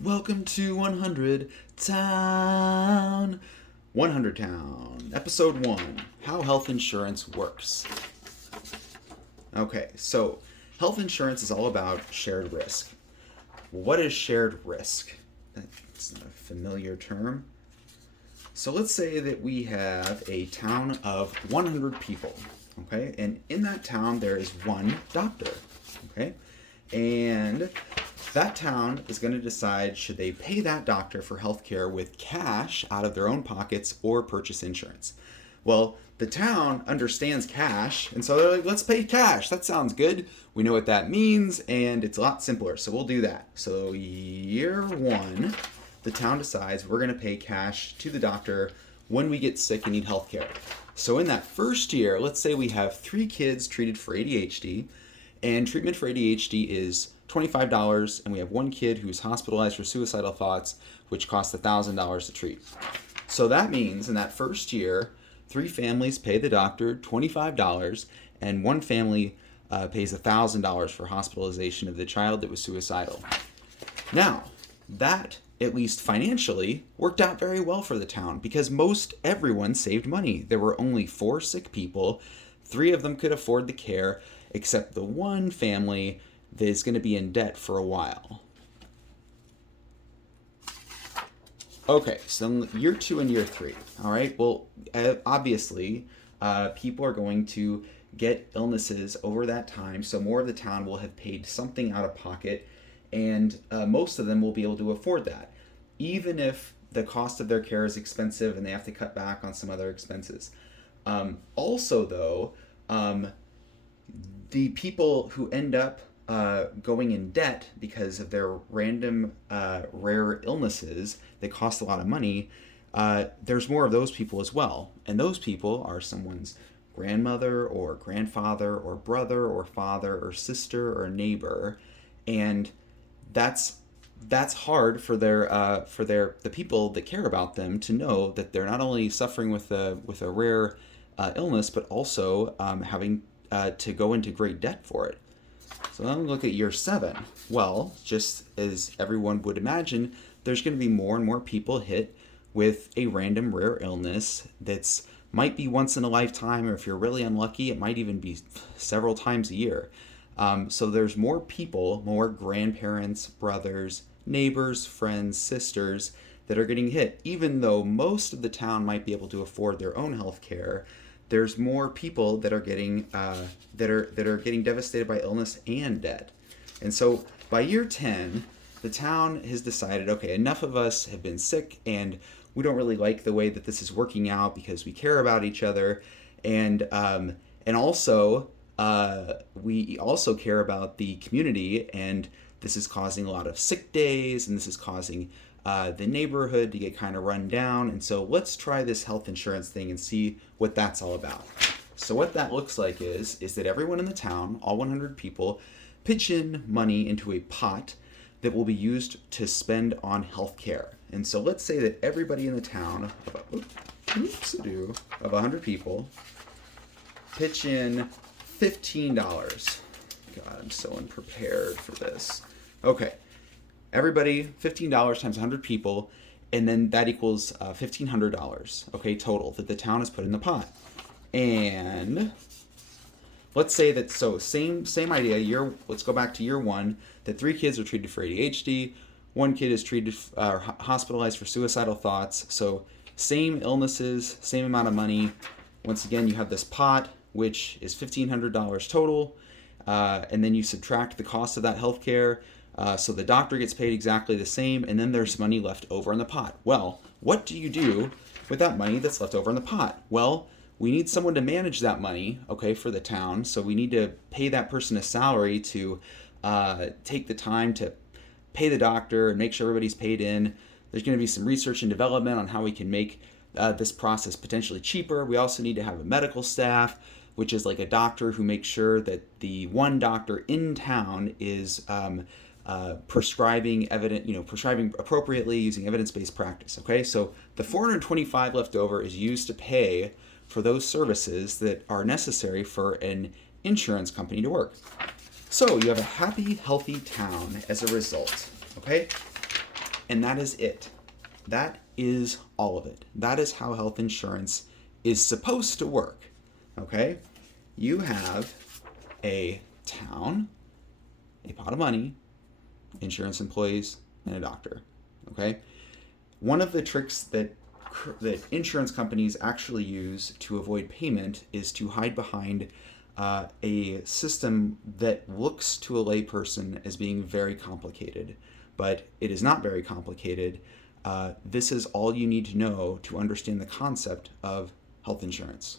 Welcome to 100 Town. 100 Town, Episode 1, How Health Insurance Works. Okay, so health insurance is all about shared risk. What is shared risk? It's not a familiar term. So let's say that we have a town of 100 people, okay? And in that town there is one doctor, okay? And that town is going to decide should they pay that doctor for healthcare with cash out of their own pockets or purchase insurance. Well, the town understands cash, and so they're like, let's pay cash. That sounds good. We know what that means, and it's a lot simpler, so we'll do that. So year one, the town decides we're going to pay cash to the doctor when we get sick and need healthcare. So in that first year, let's say we have 3 kids treated for ADHD, and treatment for ADHD is $25, and we have 1 kid who's hospitalized for suicidal thoughts, which costs $1,000 to treat. So that means in that first year, 3 families pay the doctor $25, and 1 family pays $1,000 for hospitalization of the child that was suicidal. Now, that, at least financially, worked out very well for the town because most everyone saved money. There were only 4 sick people. 3 of them could afford the care, except the 1 family that is going to be in debt for a while. Okay, so year 2 and year 3. All right, well, obviously, people are going to get illnesses over that time, so more of the town will have paid something out of pocket, and most of them will be able to afford that, even if the cost of their care is expensive and they have to cut back on some other expenses. Also, though, the people who end up going in debt because of their random rare illnesses that cost a lot of money, there's more of those people as well. And those people are someone's grandmother or grandfather or brother or father or sister or neighbor. And that's hard for the people that care about them to know that they're not only suffering with a rare illness, but also having to go into great debt for it. So then we look at year 7. Well, just as everyone would imagine, there's going to be more and more people hit with a random rare illness that's might be once in a lifetime, or if you're really unlucky, it might even be several times a year. So there's more people, more grandparents, brothers, neighbors, friends, sisters that are getting hit. Even though most of the town might be able to afford their own health care, there's more people that are getting that are getting devastated by illness and debt. And so by year 10, the town has decided, okay, enough of us have been sick, and we don't really like the way that this is working out because we care about each other, and also we also care about the community, and this is causing a lot of sick days, and this is causing the neighborhood to get kind of run down. And so let's try this health insurance thing and see what that's all about. So what that looks like is that everyone in the town, all 100 people, pitch in money into a pot that will be used to spend on health care. And so let's say that everybody in the town of 100 people pitch in $15. God, I'm so unprepared for this. Okay. Everybody, $15 times 100 people, and then that equals $1,500, okay, total, that the town has put in the pot. And let's say that, so same idea, let's go back to year 1, that 3 kids are treated for ADHD, 1 kid is treated, hospitalized for suicidal thoughts, so same illnesses, same amount of money. Once again, you have this pot, which is $1,500 total, and then you subtract the cost of that healthcare. So the doctor gets paid exactly the same, and then there's money left over in the pot. Well, what do you do with that money that's left over in the pot? Well, we need someone to manage that money, okay, for the town. So we need to pay that person a salary to take the time to pay the doctor and make sure everybody's paid in. There's going to be some research and development on how we can make this process potentially cheaper. We also need to have a medical staff, which is like a doctor who makes sure that the one doctor in town is prescribing appropriately using evidence-based practice. Okay, so the $425 left over is used to pay for those services that are necessary for an insurance company to work. So you have a happy, healthy town as a result. Okay, And that is it. That is all of it. That is how health insurance is supposed to work. Okay? You have a town, a pot of money, insurance employees, and a doctor. Okay? One of the tricks that insurance companies actually use to avoid payment is to hide behind a system that looks to a layperson as being very complicated, but it is not very complicated. This is all you need to know to understand the concept of health insurance.